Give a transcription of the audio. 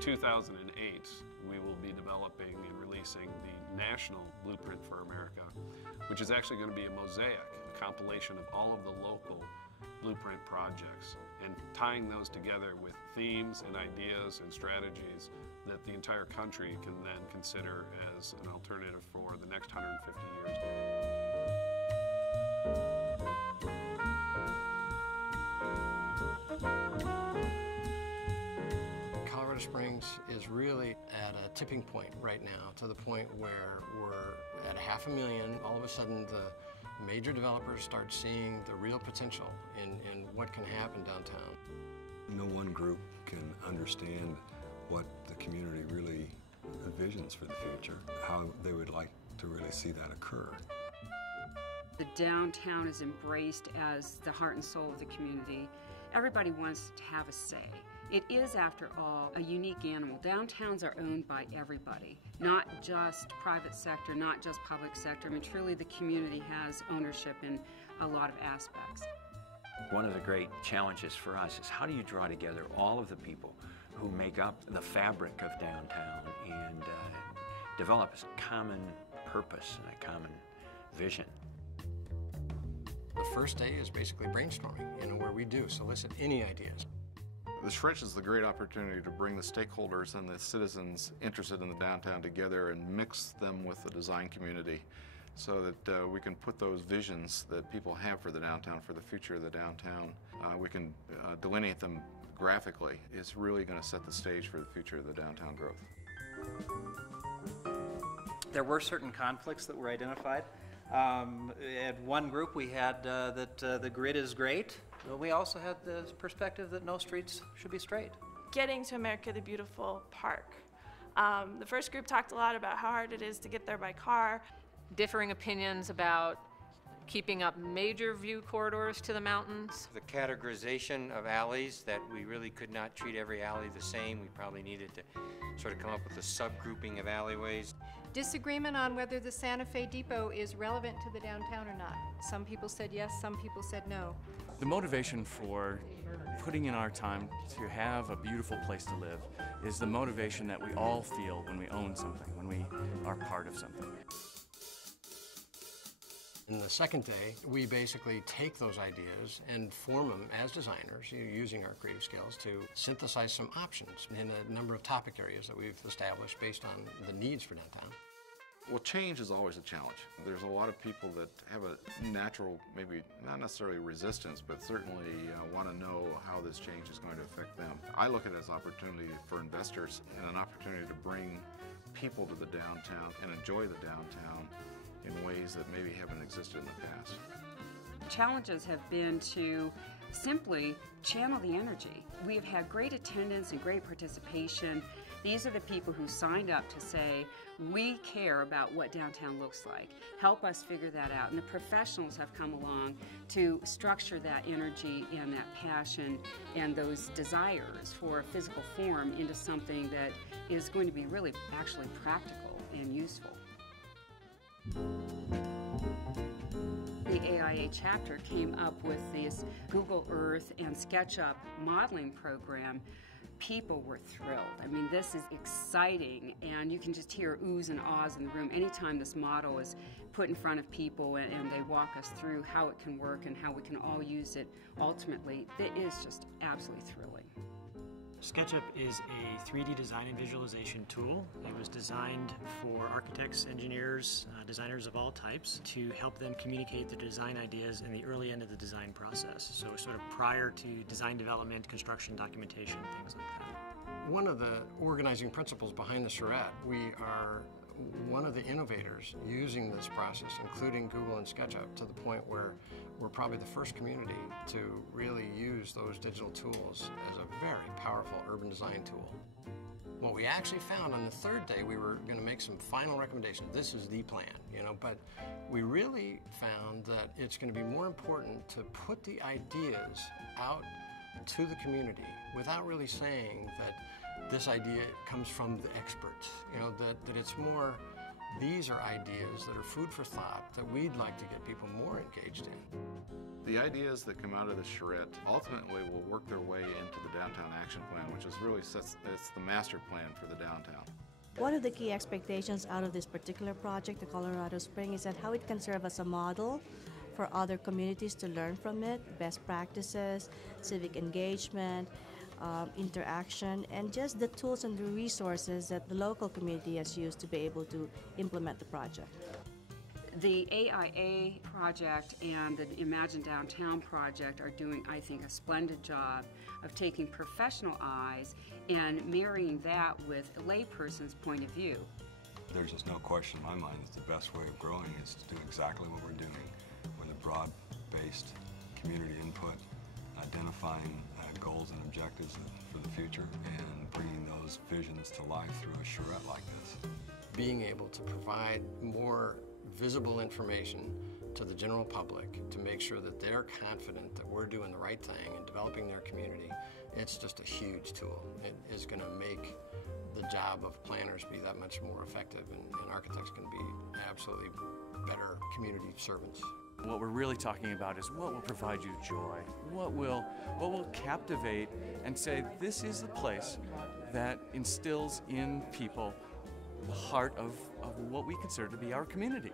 In 2008, we will be developing and releasing the National Blueprint for America, which is actually going to be a mosaic, a compilation of all of the local blueprint projects, and tying those together with themes and ideas and strategies that the entire country can then consider as an alternative for the next 150 years. Colorado Springs is really at a tipping point right now, to the point where we're at 500,000. All of a sudden, the major developers start seeing the real potential in what can happen downtown. No one group can understand what the community really envisions for the future, how they would like to really see that occur. The downtown is embraced as the heart and soul of the community. Everybody wants to have a say. It is, after all, a unique animal. Downtowns are owned by everybody, not just private sector, not just public sector. I mean, truly the community has ownership in a lot of aspects. One of the great challenges for us is how do you draw together all of the people who make up the fabric of downtown and develop a common purpose and a common vision. The first day is basically brainstorming, where we do solicit any ideas. The Stretch is the great opportunity to bring the stakeholders and the citizens interested in the downtown together and mix them with the design community so that we can put those visions that people have for the downtown, for the future of the downtown, we can delineate them graphically. It's really going to set the stage for the future of the downtown growth. There were certain conflicts that were identified. At one group we had that the grid is great. We also had the perspective that no streets should be straight. Getting to America the Beautiful Park. The first group talked a lot about how hard it is to get there by car. Differing opinions about keeping up major view corridors to the mountains. The categorization of alleys, that we really could not treat every alley the same. We probably needed to sort of come up with a subgrouping of alleyways. Disagreement on whether the Santa Fe Depot is relevant to the downtown or not. Some people said yes, some people said no. The motivation for putting in our time to have a beautiful place to live is the motivation that we all feel when we own something, when we are part of something. In the second day, we basically take those ideas and form them as designers, using our creative skills to synthesize some options in a number of topic areas that we've established based on the needs for downtown. Well, change is always a challenge. There's a lot of people that have a natural, maybe not necessarily resistance, but certainly want to know how this change is going to affect them. I look at it as an opportunity for investors and an opportunity to bring people to the downtown and enjoy the downtown in ways that maybe haven't existed in the past. Challenges have been to simply channel the energy. We have had great attendance and great participation. These are the people who signed up to say, we care about what downtown looks like. Help us figure that out. And the professionals have come along to structure that energy and that passion and those desires for a physical form into something that is going to be really actually practical and useful. The AIA chapter came up with this Google Earth and SketchUp modeling program. People were thrilled. I mean, this is exciting, and you can just hear oohs and ahs in the room anytime this model is put in front of people and they walk us through how it can work and how we can all use it ultimately. It is just absolutely thrilling. SketchUp is a 3D design and visualization tool. It was designed for architects, engineers, designers of all types to help them communicate their design ideas in the early end of the design process. So sort of prior to design development, construction, documentation, things like that. One of the organizing principles behind the charrette, we are one of the innovators using this process, including Google and SketchUp, to the point where we're probably the first community to really use those digital tools as a very powerful urban design tool. What we actually found on the third day, we were going to make some final recommendations. This is the plan, but we really found that it's going to be more important to put the ideas out to the community without really saying that this idea comes from the experts, that it's more These are ideas that are food for thought that we'd like to get people more engaged in. The ideas that come out of the charrette ultimately will work their way into the Downtown Action Plan, which is really it's the master plan for the downtown. One of the key expectations out of this particular project, the Colorado Spring, is that how it can serve as a model for other communities to learn from it, best practices, civic engagement, interaction, and just the tools and the resources that the local community has used to be able to implement the project. The AIA project and the Imagine Downtown project are doing, I think, a splendid job of taking professional eyes and marrying that with a layperson's point of view. There's just no question in my mind that the best way of growing is to do exactly what we're doing with a broad-based community input, identifying goals and objectives for the future, and bringing those visions to life through a charrette like this. Being able to provide more visible information to the general public to make sure that they're confident that we're doing the right thing and developing their community, it's just a huge tool. It is going to make the job of planners be that much more effective, and architects can be absolutely better community servants. What we're really talking about is what will provide you joy, what will captivate and say, this is the place that instills in people the heart of what we consider to be our community.